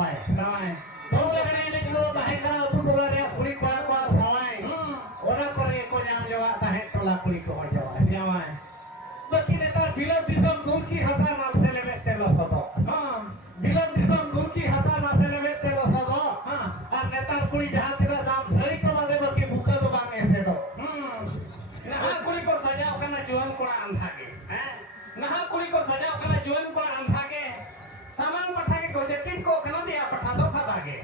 rawai tuh kena ini dulu tahe kana tu dulu dia kulit kuat rawai orang kore ko nyam jawa tahe tola kulit ko jawa siapa begini tak bilang disam gurki hata nal selebet telo soto bilang disam gurki hata nal selebet telo soto ar netar kulit jahat tidak dam dari kemana bagi buka tu bang esedo nah kulit ko sajau kana jual Quran thake nah kulit ko sajau kana jual Quran thake saman pathake ko jekin ko kana dia patha do phage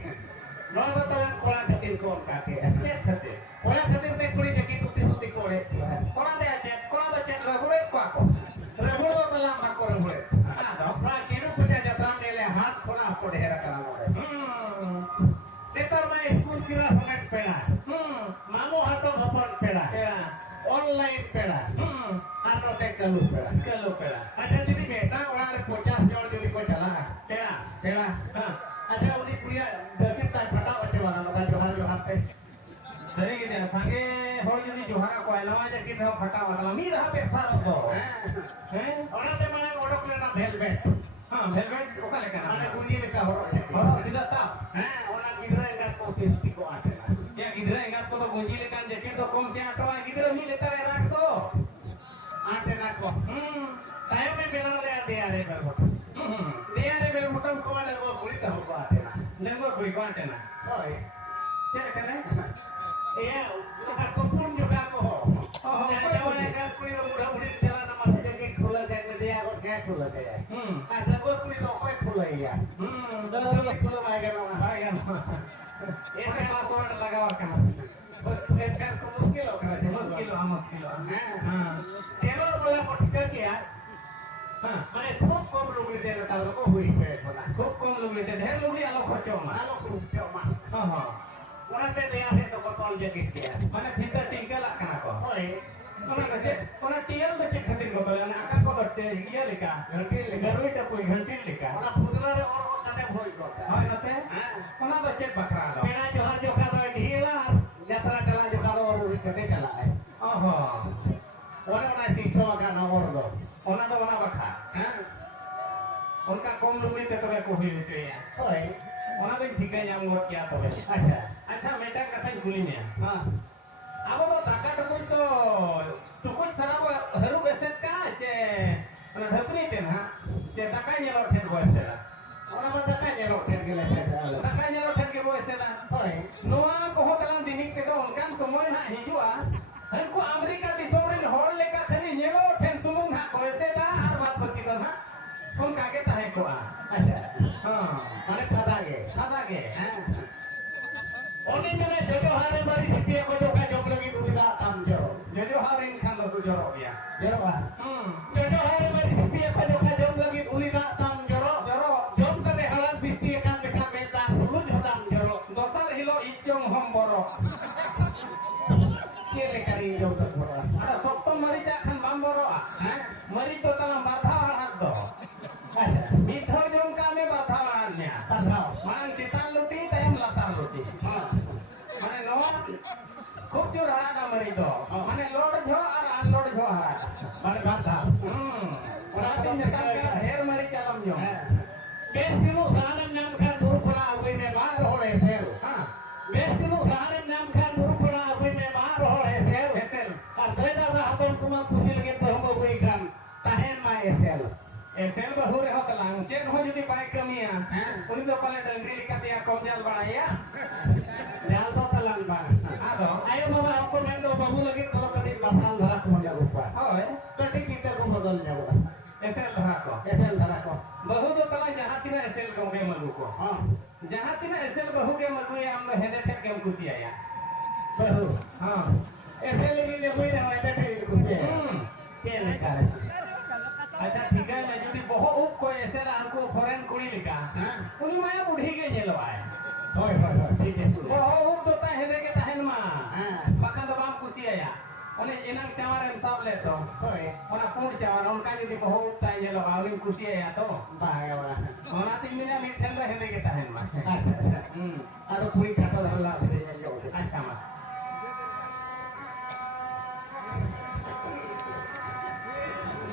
logo talan kola khatir ko kake chet khate kola khatir te kuri jekin tuti tuti kore kola de chet kola do chet ragure ko ako ragure talan ma ko ragure do pra kinu puja jatram nele hat kola ko dhera kala more tetar ma school kira honet pela mamu hato bapon pela online pela atau tekalu pela ada jadi beta orang pocah jol jadi pocala pela ada unik kuliah dari tak pernah baca mana johar teh dari kita sange hol jadi johar ko alawa aja kita phata wala mi raha pesa to orang te mana odok lena velvet velvet oka leka ana kunni leka horo tidak tahu orang gidra enggak ko tiko ate ya gidra enggak ko gunji lekan jacket to kom te ato gidra mi leta rak to ate rakko tayo me bela le are velvet dia ada belum makan kau ada gua kulit tahu gua atena, lembur kulit gua atena, oi, cek kan? Iya, aku pun juga aku, jauh kan kulit udah kulit jalan nama sedikit kulit kayak dia aku kayak kulit kayak, ada gua kulit apa kulit ya, terus kulit lagi nama, ini kan aku ada lagawar kan, kan mungkin amat kilo, telur boleh potong ya. মানে খুব কম লুগড়ি দেয় তার লোক হুই পেয়ে বলা খুব কম লুগড়ি দেয় ঢের লুগড়ি আলো খরচ মা ওনাতে দেয়া আছে তো কত জায়গা দেয়া মানে ভিতর টিকা লাগ না কো ওই ওনা টিএল বেচে খাতির কো বলে না আকা কো দতে ইয়া লেখা ঘন্টি লেখা রইটা কই ঘন্টি লেখা ওনা ফুদরারে ওর কানে ভই করতে হয় নাতে ওনা বেচে বাকরা দাও পেনা জোহার জোকা রই ঢিলা যাত্রা চালা জোকা ওর উড়ি কতে চালা হয় ওহো ওনা শিক্ষা का नंबर दो ओना तो ओना बखा उनका कम लुगड़ी ते तबे को हुई होते या ओए ओना भी ठिका जाम मोर क्या तबे अच्छा मेटा कथा गुली ने हां अब तो ताका तो कुछ सराब हरु बेसेत का जे ओना धपनी ते ना जे ताका नेलो ठेर गोसेला ओना बा ताका नेलो ठेर गेले ताका नेलो ठेर के गोसेला ओए नोआ को होतलान दिनिक के तो उनकान समय ना हिजुआ हमको अमेरिका दिसोम रे होर लेका खनी नेलो ठेन सुमुंग हा गोसेला आर बात बकी तो ना कौन काके ताहे को अच्छा हां माने सादा के ओनी जने जजो हारे मारी सिपिया को जो का जोक लगी दुला काम जो हारे इन खान लो जरो गया जरो जजो हारे मारी सिपिया को जो का जोक लगी दुला काम जरो जोम करे हालात सिपिया का बेटा बेटा सुलुज हदाम जरो दोसर हिलो इचोंग हम बरो केले करी जो तक बरो अरे सत्तो मरी जा खान बाम बरो मरी तो तला माथा हाथ दो मिठो जों का में बाथा वान्या ताथाव मान तितान लुटी तयम लातान लुटी माने नवा खूब जो रहा ना मरी दो माने लोड जो और अनलोड जो हरा माने बाथा ओना दिन जका हेर मरी चालम जो बेसिनु सानम नाम का दुरुपड़ा हुई में बाहर होड़े सेल बेसिनु सानम नाम का दुरुपड़ा हुई में बाहर होड़े सेल और देदा हातन कुमा खुशी लगे तो हम हुई काम ताहेन मा एसेल एसेल बहु रे होतलांग चेन हो जदी बाय कमिया उनी तो पाले डंगरी लिकाते या कम जाल बनाया जाल तो तलांग बा आदो आयो मामा हमको मैं तो बहु लगे तो कदी बासाल धरा को जा रूपा होय कटी कीते को बदल जाओ एसेल धरा को बहु तो तला जहां तिना एसेल को के मगु को हां जहां तिना एसेल बहु के मगु या हम हेदे थे के हम खुशी आया बहु हां एसेल ने कोई ना हेदे थे खुशी के ने करे अच्छा ठीक है मैं जुदी बहुत उप को ऐसे हमको फॉरेन कुड़ी लिखा उनी माया बुढ़ी के जेलवाए होय ठीक है बहुत उप दोता है दे के तहन मा बाका दबाम खुशी आया ओने एनंग चावर हम सब ले तो होय ओना पूर्ण चावर उनका जुदी बहुत उप ताई जेलवा उनी खुशी आया तो बागा वाला ओना तीन महीना में ठंडा है दे के तहन मा अच्छा आरो पूरी खाता हल्ला दे जो अच्छा मा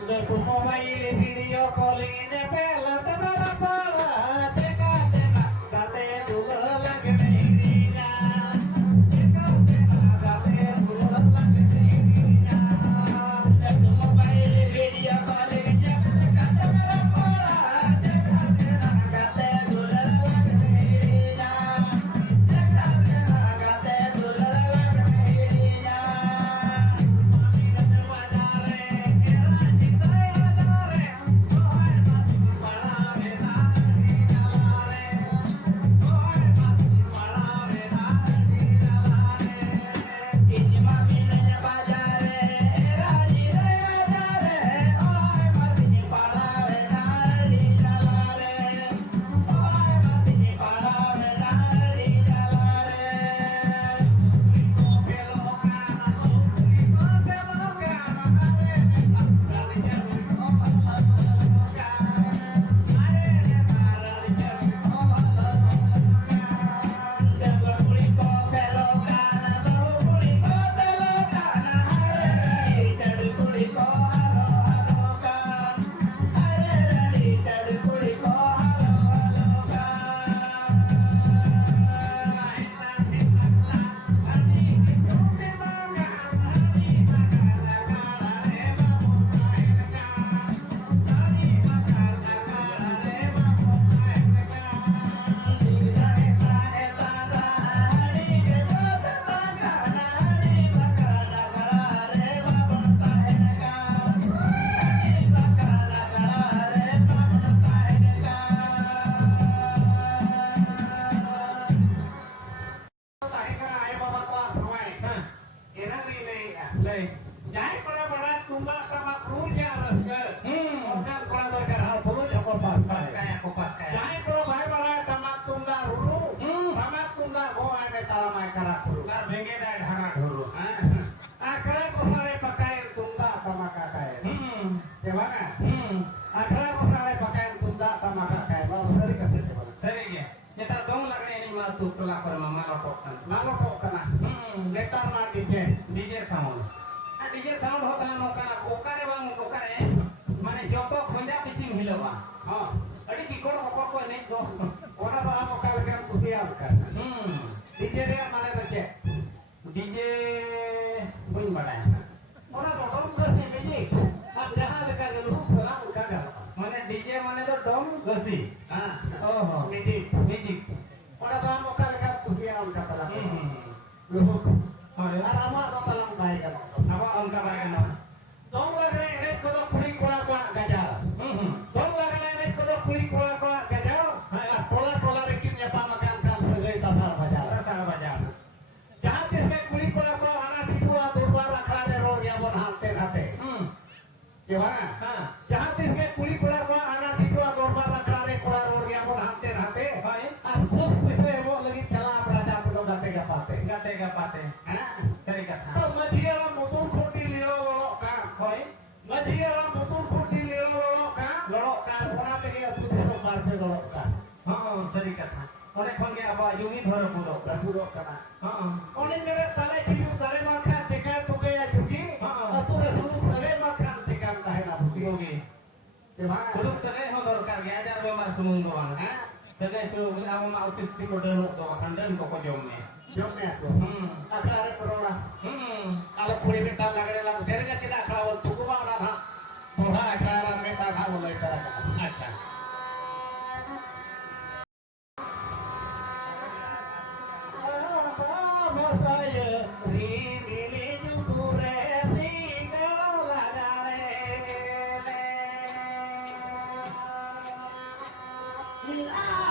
देखो मोबाइल वीडियो कॉलिंग ने पहला तबरा पाला देखा ᱟᱹᱛᱩ ᱴᱚᱞᱟ ᱠᱚᱨᱮ ᱢᱟ ᱢᱟᱞᱚᱴᱚᱜ ᱠᱟᱱᱟ ᱢᱟᱞᱚᱴᱚᱜ ᱠᱟᱱᱟ ᱱᱮᱛᱟᱨ ᱢᱟ ᱰᱤᱡᱮ ᱥᱟᱣᱩন্ড ᱟᱨ ᱰᱤᱡᱮ ᱥᱟᱣᱩন্ড ᱦᱚᱸ ᱠᱟᱱᱟ ᱱᱚᱝᱠᱟᱱᱟᱜ ᱚᱠᱟᱨᱮ ᱵᱟᱝ ᱚᱠᱟᱨᱮ ᱢᱟᱱᱮ ᱡᱚᱛᱚ ᱠᱷᱚᱸᱡᱟ ᱯᱤᱪᱷᱤᱢ ᱦᱤᱞᱟᱹᱣᱟ ᱦᱚᱸ ᱟᱹᱰᱤ ᱴᱤᱠᱚᱲ ᱚᱠᱚᱭ ᱠᱚ ᱮᱱᱮᱡ ᱫᱚ ᱚᱱᱟ ᱫᱚ ᱟᱢ ᱚᱠᱟ ᱞᱮᱠᱟᱢ ᱠᱩᱥᱤᱭᱟᱜ ᱠᱟᱱ ᱰᱤᱡᱮ ᱨᱮᱭᱟᱜ ᱢᱟᱱᱮ ᱫᱚ ᱪᱮᱫ ᱰᱤᱡᱮ ᱵᱟᱹᱧ ᱵᱟᱰᱟᱭᱟ ᱚᱱᱟ ᱫᱚ ᱰᱚᱢ ᱜᱟᱹᱥᱤ ᱢᱤᱭᱩᱡᱤᱠ ᱟᱢ ᱡᱟᱦᱟᱸ ᱞᱮᱠᱟ ᱜᱮ ᱨᱩ ᱠᱚᱨᱟᱣ ᱚᱱᱠᱟ ᱜᱟᱱᱚᱜᱼᱟ ᱢᱟᱱᱮ ᱰᱤᱡᱮ ᱢᱟᱱᱮ ᱫᱚ ᱰᱚᱢ ᱜᱟᱹᱥᱤ ओहो म्यूजिक म्यूजिक ᱚᱱᱟ ᱫᱚ ᱟᱢ ᱚᱠᱟ ᱞᱮᱠᱟᱢ ᱠᱩᱥᱤᱭᱟᱜᱼᱟ ᱚᱱᱠᱟ ᱛᱟᱞᱟ ᱨᱩ ᱦᱳᱭ ᱟᱨ ᱟᱢᱟᱜ ᱫᱚ ᱛᱟᱞᱟᱢ ᱵᱟᱭ ᱜᱟᱱᱚᱜᱼᱟ ᱟᱵᱚᱣᱟᱜ ᱚᱱᱠᱟ ᱵᱟᱭ ᱜᱟᱱᱚᱜᱼᱟ ᱫᱚᱝ ᱞᱟᱜᱽᱲᱮ ᱮᱱᱮᱡ ᱠᱚᱫᱚ ᱠᱩᱲᱤ ᱠᱚᱲᱟ ᱠᱚᱣᱟᱜ ᱜᱟᱡᱟᱲ ᱫᱚᱝ ᱞᱟᱜᱽᱲᱮ ᱮᱱᱮᱡ ᱠᱚᱫᱚ ᱠᱩᱲᱤ ᱠᱚᱲᱟ ᱠᱚᱣᱟᱜ ᱜᱟᱡᱟᱲ ᱟᱨ ᱴᱚᱞᱟ ᱴᱚᱞᱟ ᱨᱮᱠᱤᱱ ᱧᱟᱯᱟᱢ ᱟᱠᱟᱱ ᱠᱷᱟᱱ ᱥᱟᱹᱜᱟᱹᱭ ᱛᱟᱥᱟᱲ ᱵᱟᱡᱟᱨ ᱡᱟᱦᱟᱸ ᱛᱤᱥ ᱜᱮ ᱠᱩᱲᱤ ᱠᱚᱲᱟ ᱠᱚ ᱦᱟᱱᱟ ᱴᱤᱯᱩᱣᱟᱜ ᱫᱚᱨᱵᱟᱨ ᱟᱠᱷᱲᱟ ᱨᱮ ᱨᱚᱲ ᱜᱮᱭᱟᱵᱚᱱ ᱦᱟᱱᱛᱮ ᱱᱟᱛᱮ ᱪᱮ ᱵᱟᱝ ᱡᱟᱦᱟᱸ ᱛᱤᱥ ᱜᱮ ᱠᱩᱲᱤ ᱠᱚᱲᱟ ᱠᱚ ᱦᱟᱱᱟ ᱴᱤᱯᱩᱣᱟᱜ ᱫᱚᱨᱵᱟर ᱟᱠᱷᱲᱟ ᱨᱮ ᱠᱚᱲᱟ ᱨᱚᱲ ᱜᱮᱭᱟᱵᱚन ᱦᱟᱱᱛᱮ ᱱᱟᱛᱮ ᱟᱨ ᱠᱷᱩᱥ ᱯᱩᱭᱥᱟᱹ ᱮᱢᱚᱜ ᱞᱟᱹᱜᱤᱫ ᱪᱟᱞᱟᱣ ᱯᱨᱟᱡᱟ ᱠᱚᱫᱚ ᱜᱟᱛᱮ ᱜᱟᱯᱟᱛᱮ ᱥᱟᱹᱨᱤ ᱠᱟᱛᱷᱟ ᱛᱚ ᱢᱟᱹᱡᱷᱤ ᱦᱟᱲᱟᱢ ᱢᱩᱛᱩᱞ ᱠᱷᱩᱱᱴᱤ ᱞᱤᱲᱟᱹᱣ ᱞᱚᱲᱚᱜ ᱠᱟᱱ ᱦᱳᱭ ᱢᱟᱹᱡᱷᱤ ᱦᱟᱲᱟᱢ ᱢᱩᱛᱩᱞ ᱠᱷᱩᱱᱴᱤ ᱞᱤᱲᱟᱹᱣ ᱞᱚᱲᱚᱜ ᱠᱟᱱ ᱚᱱᱟ ᱛᱮᱜᱮ ᱟᱹᱛᱩ ᱫᱤᱥᱚᱢ ᱵᱟᱨᱯᱮ ᱞᱚᱲᱚᱜ ᱠᱟᱱ ᱦᱚᱸ ᱥᱟᱹᱨᱤ ᱠᱟᱛᱷᱟ ᱚᱸᱰᱮ ᱠᱷᱚᱱ ᱜᱮ ᱟᱵᱚᱣᱟᱜ ᱡᱩᱢᱤᱫ ᱦᱚᱨ ᱨᱟᱹᱯᱩᱫᱚᱜ ᱠᱟᱱᱟ ᱦᱚᱸ ᱚᱱᱮ ᱢᱮᱨᱮ ᱛᱟᱞᱮ ᱠᱷᱤᱡᱩ ᱫᱟᱨᱮ ᱵᱟᱝᱠᱷᱟᱱ ᱪᱮᱠᱟ ᱛᱩᱠᱟᱹᱭᱟ ᱡᱩᱜᱤ ᱟᱹᱛᱩ ᱨᱮ ᱥᱩᱞᱩᱠ ᱥᱟᱹᱜᱟᱹᱭ ᱵᱟᱝᱠᱷᱟᱱ ᱪᱮᱠᱟᱢ ᱛᱟᱦᱮᱱᱟ ᱜᱳᱜᱮ ᱥᱮ ᱵᱟᱝ ᱥᱩᱞᱩᱠ ᱥᱟᱹᱜᱟᱹᱭ ᱦᱚᱸ ᱫᱚᱨᱠᱟর ᱜᱮ ᱟᱡᱟᱨ ᱵᱮᱢᱟᱨ ᱥᱩᱢᱩᱝ ᱫᱚ ᱵᱟᱝ ᱥᱟᱹᱜᱟᱹᱭ ᱥᱩᱞᱩᱠ ᱟᱵᱚ ᱢᱟ ᱚᱛᱤᱥᱴᱤ ᱠᱚ ᱰᱟᱹᱱᱚᱜ ᱫᱚ ᱵᱟᱠᱷᱟᱱ ᱰᱟᱹᱱ ᱠᱚᱠᱚ ᱡᱚᱢ ᱢᱮᱭᱟ ᱡᱚᱢ ᱢᱮ ᱟᱠᱚ ᱟᱠᱷᱲᱟ ᱨᱮ ᱠᱚ ᱨᱚᱲᱟ ᱟᱞᱮ ᱠᱩᱲᱤ ᱢᱤᱫᱴᱟᱝ ᱞᱟᱜᱽᱲᱮ ᱞᱟᱝ ᱥᱮᱨᱮᱧᱟ ᱪᱮᱫᱟᱜ ᱟᱠᱷᱲᱟ ᱵᱚᱱ ᱛᱩᱠᱩᱢᱟ ᱚᱱᱟ ᱱᱟᱦᱟᱜ ᱥᱚᱨᱦᱟᱭ ᱟᱠᱷᱲᱟ ᱨᱮ ᱢᱤᱫᱴᱟᱝ ᱱᱟᱦᱟᱜ ᱵᱚᱱ ᱞᱟᱹᱭ ᱛᱟᱨᱟ ᱠᱟᱜᱼᱟ ᱟᱪᱪᱷᱟ Ah